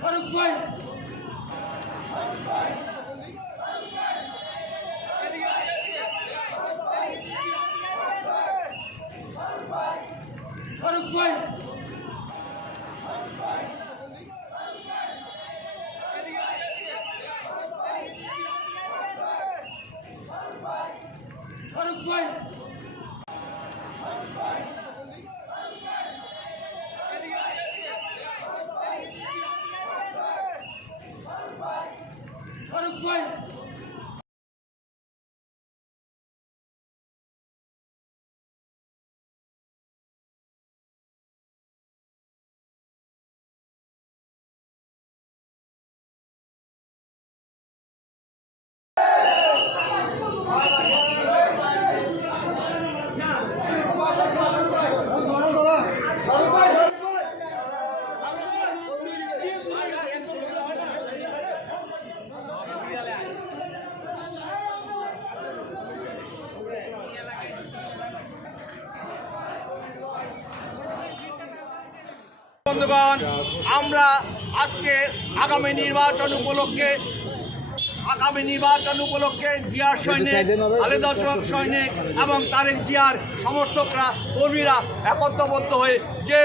ফারুক ভাই ফারুক ভাই ফারুক ভাই ফারুক ভাই ফারুক ভাই বন্ধুগণ, আমরা আজকে আগামী নির্বাচন উপলক্ষে, আগামী নির্বাচন উপলক্ষে জিয়ার সৈনিক আলেদা চক সৈনিক এবং তারেক জিয়ার সমর্থকরা, কর্মীরা একত্রবদ্ধ হয়ে যে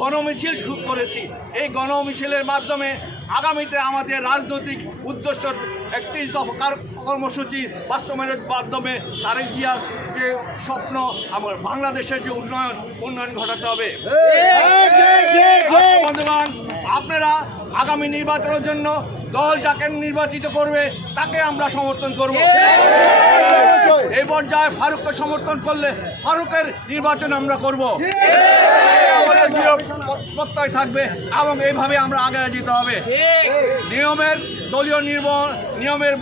গণমিছিল শুরু করেছি, এই গণমিছিলের মাধ্যমে আগামীতে আমাদের রাজনৈতিক উদ্দেশ্য একত্রিশ দফা কার- কর্মসূচি বাস্তবায়নের মাধ্যমে তারেক জিয়ার যে স্বপ্ন আমার বাংলাদেশের যে উন্নয়ন উন্নয়ন ঘটাতে হবে। আচ্ছা, বন্ধুগণ আপনারা আগামী নির্বাচনের জন্য দল যাকে নির্বাচিত করবে তাকে আমরা সমর্থন করব। এই পর্যায়ে ফারুককে সমর্থন করলে ফারুকের নির্বাচন আমরা করব। প্রত্যয় থাকবে এবং এইভাবে আমরা আগে যেতে হবে। নিয়মের দলীয় নির্ম নিয়মের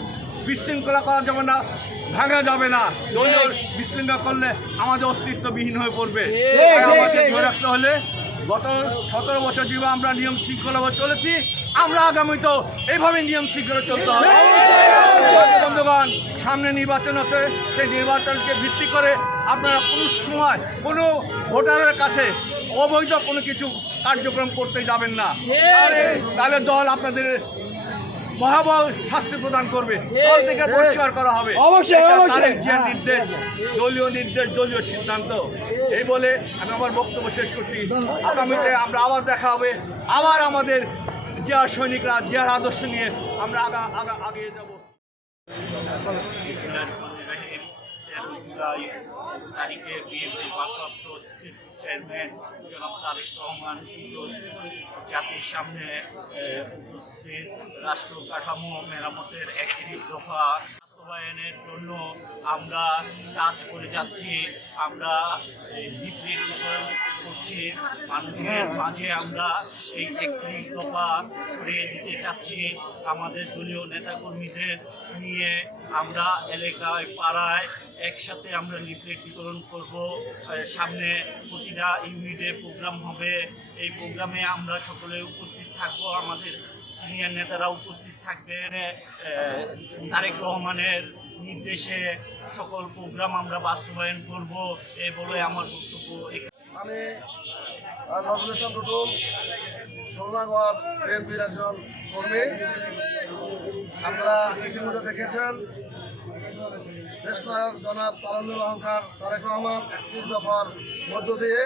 বিশৃঙ্খলা করা যাবে না ভাঙা যাবে না। দলীয় বিশৃঙ্খলা করলে আমাদের অস্তিত্ববিহীন হয়ে পড়বে। আমাদের ধরে রাখতে হলে গত সতেরো বছর যেভাবে আমরা নিয়ম শৃঙ্খলাভাবে চলেছি। আমরা আগামীতেও এইভাবে নিয়ম শৃঙ্খলা চলতে হবে। বন্ধুগণ সামনে নির্বাচন আছে। সেই নির্বাচনকে ভিত্তি করে আপনারা কোনো সময় কোনো ভোটারের কাছে অবৈধ কোনো কিছু কার্যক্রম করতে যাবেন না। তাহলে তাহলে দল আপনাদের ভয়াবহ শাস্তি প্রদান করবে। দল থেকে পরিষ্কার করা হবে। অবশ্যই, এটা অবশ্যই। তারেক জিয়ার নির্দেশ দলীয় নির্দেশ দলীয় সিদ্ধান্ত। এই বলে আমি আমার বক্তব্য শেষ করছি। আগামীতে আমরা আবার দেখা হবে। আবার আমাদের জিয়ার সৈনিকরা জিয়ার আদর্শ নিয়ে আমরা আগা আগা আগিয়ে যাব। তারিখে বিএনপির ভারপ্রাপ্ত চেয়ারম্যান জনাব তারেক রহমান জাতির সামনে উপস্থিত রাষ্ট্র কাঠামো মেরামতের একটি দফা। বাস্তবায়নের জন্য আমরা কাজ করে যাচ্ছি আমরা করছি মানুষের মাঝে আমরা এই একত্রিশ দফা ছড়িয়ে দিতে চাচ্ছি। আমাদের দলীয় নেতাকর্মীদের নিয়ে আমরা এলাকায় পাড়ায় একসাথে আমরা লিফলেট বিতরণ করব সামনে প্রতিটা ইউনিটে প্রোগ্রাম হবে। এই প্রোগ্রামে আমরা সকলে উপস্থিত থাকব। আমাদের সিনিয়র নেতারা উপস্থিত থাকবেন তারেক রহমানের নির্দেশে সকল প্রোগ্রাম আমরা বাস্তবায়ন করব, এ বলে আমার বক্তব্য। আমি নজরুল ইসলাম টুটুল বিএনপির একজন কর্মী। আপনারা ইতিমধ্যে দেখেছেন দেশ নায়ক জনাব তারানুল অহংকার, তারেক রহমান একত্রিশ দফার মধ্য দিয়ে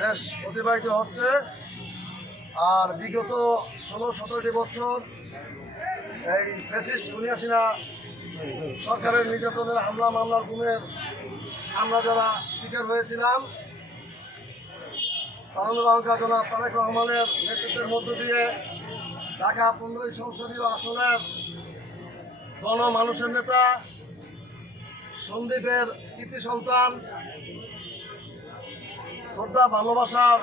দেশ অতিবাহিত হচ্ছে। আর বিগত ষোলো, সতেরোটি বছর এই ফেসিস্ট খুনিয়াসিনা সরকারের নির্যাতনের হামলা, মামলার গুমের আমরা যারা শিকার হয়েছিলাম, তারুণ অহংকার জনাব তারেক রহমানের নেতৃত্বের মধ্য দিয়ে ঢাকা পনেরোই সংসদীয় আসনের গণ মানুষের নেতা সন্দীপের কৃতি সন্তান, শ্রদ্ধা, ভালোবাসার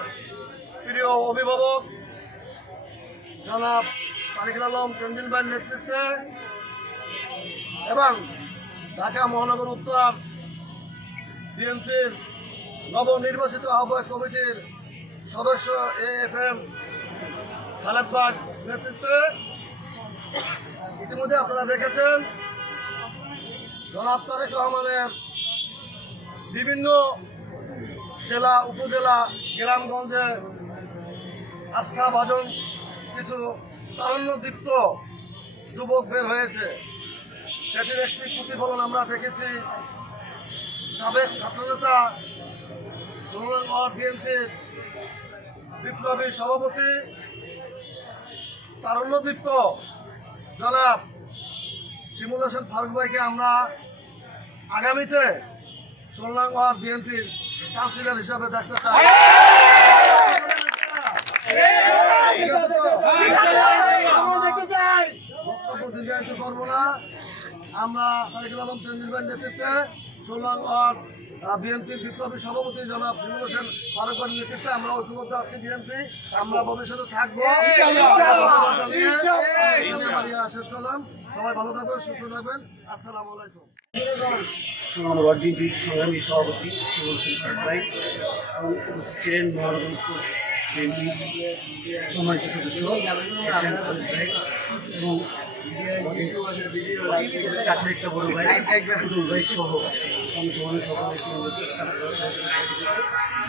প্রিয় অভিভাবক জনাব তারিকুল আলম তেঞ্জিল নেতৃত্বে এবং ঢাকা মহানগর উত্তর বিএনপির নবনির্বাচিত আহ্বায়ক কমিটির সদস্য A F M Khaled Bag নেতৃত্বে ইতিমধ্যে আপনারা দেখেছেন জনাব তারেক রহমানের বিভিন্ন জেলা, উপজেলা, গ্রামগঞ্জে আস্থা ভাজন কিছু তারণ্যদীপ্ত যুবক বের হয়েছে সেটির একটি প্রতিফলন আমরা দেখেছি সাবেক ছাত্রনেতা বিএনপির বিপ্লবী সভাপতি, তারণ্যদীপ্ত জনাব শিমুল হোসেন ফারুক ভাইকে আমরা আগামীতে সোনাঙ্গর বিএনপির কাউন্সিলর হিসাবে দেখতে চাই? আমরা সভাপতি জনাব শিমুল হোসেন ফারুক নেতৃত্বে আমরা ঐক্যবদ্ধ আছি বিএনপি আমরা ভবিষ্যতে থাকব। শেষ করলাম সবাই ভালো থাকবেন সুস্থ থাকবেন আসসালামু আলাইকুম ভাই উপস্থিত ছিলেন মহানগর সম্মানিত সদস্য এবং কাছের একটা বড় ভাই টুটুল ভাই সহ অনুসরণের সকলের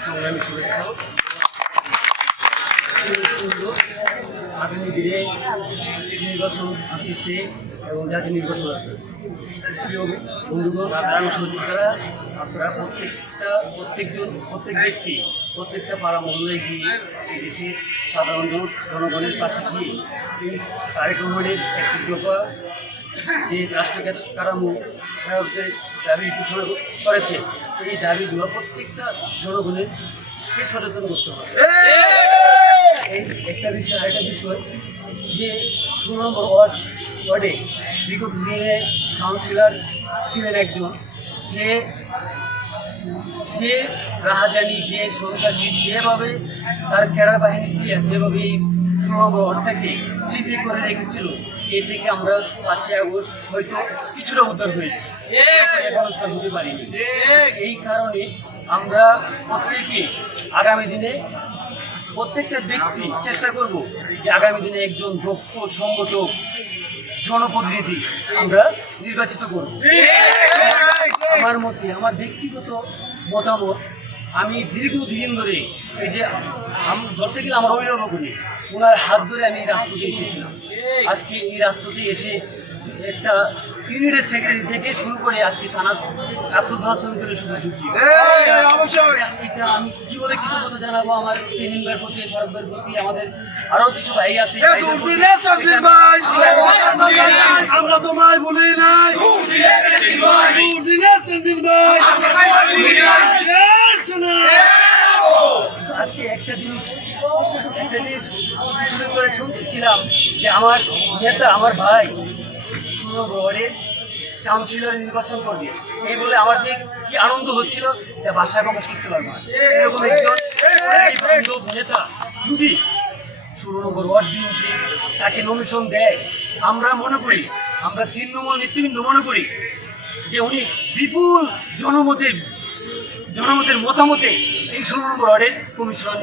সংগ্রামী শুভেচ্ছা আগামী দিনে সিটি নির্বাচন আসছে এবং জাতীয় নির্বাচন আসছে প্রিয় বন্ধুগণ গ্রাম সহযোগিতারা আপনারা প্রত্যেকটা, প্রত্যেকজন, প্রত্যেক ব্যক্তি, প্রত্যেকটা পাড়া মহল্লায় গিয়ে দেশের সাধারণ জন- জনগণের পাশে গিয়ে এই তারেক একটি দফা যে রাষ্ট্রকে কারামু দাবি ঘোষণা করেছে, এই দাবিগুলো প্রত্যেকটা জনগণের সচেতন করতে হবে? এই একটা বিষয়, আরেকটা বিষয় যে ষোলো নম্বর ওয়ার্ড ওয়ার্ডে বিগত দিনে কাউন্সিলর ছিলেন একজন। যে সে রাহাজানি যে সন্ত্রাসী যেভাবে তার কেরার বাহিনী দিয়ে যেভাবে ওয়ার্ডটাকে চিত্রি করে রেখেছিল, এ থেকে আমরা পাঁচই আগস্ট হয়তো কিছুটা উদ্ধার হয়েছি। হতে পারিনি। এই কারণে আমরা প্রত্যেকে আগামী দিনে প্রত্যেকটা ব্যক্তি চেষ্টা করব যে আগামী দিনে একজন দক্ষ সংগঠক জনপ্রতিনিধি আমরা নির্বাচিত করব। আমার মতে, আমার ব্যক্তিগত মতামত, আমি দীর্ঘদিন ধরে এই যে ধরতে গেলে আমার অভিভাবক উনি ওনার হাত ধরে আমি এই রাষ্ট্রতে এসেছিলাম। আজকে এই রাষ্ট্রতে এসে একটা ইউনিটের সেক্রেটারি থেকে শুরু করে আজকে থানার সমিতির এটা আমি কি বলে কৃতজ্ঞতা জানাব আমার প্রতি প্রতি আমাদের আরও কিছু ভাই আছে আমরা তোমায় ভুলি নাই আজকে একটা জিনিস শুনতেছিলাম যে আমার নেতা আমার ভাই শুনো ওয়ার্ডের কাউন্সিলর নির্বাচন করবে এই বলে আমার যে কি আনন্দ হচ্ছিল, যা ভাষায় প্রকাশ করতে পারব না। এরকম একজন নেতা, যদি নম্বর ওয়ার্ড বিএনপি তাকে নমিশন দেয়, আমরা মনে করি, আমরা তৃণমূল নেতৃবৃন্দ মনে করি, যে উনি বিপুল জনমতের জনমতের মতামতে এই নম্বর ওয়ার্ডের কমিশন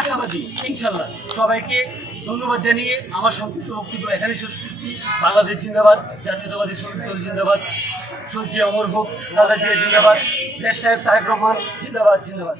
আশাবাদী ইনশাল্লাহ সবাইকে ধন্যবাদ জানিয়ে আমার সংক্ষিপ্ত বক্তব্য এখানে শেষ করছি। বাংলাদেশ জিন্দাবাদ, জাতীয়তাবাদী শ্রমিক জিন্দাবাদ সূর্য অমর হোক দাদা জিয়া জিন্দাবাদ, দেশ সাহেব তারেক রহমান জিন্দাবাদ জিন্দাবাদ।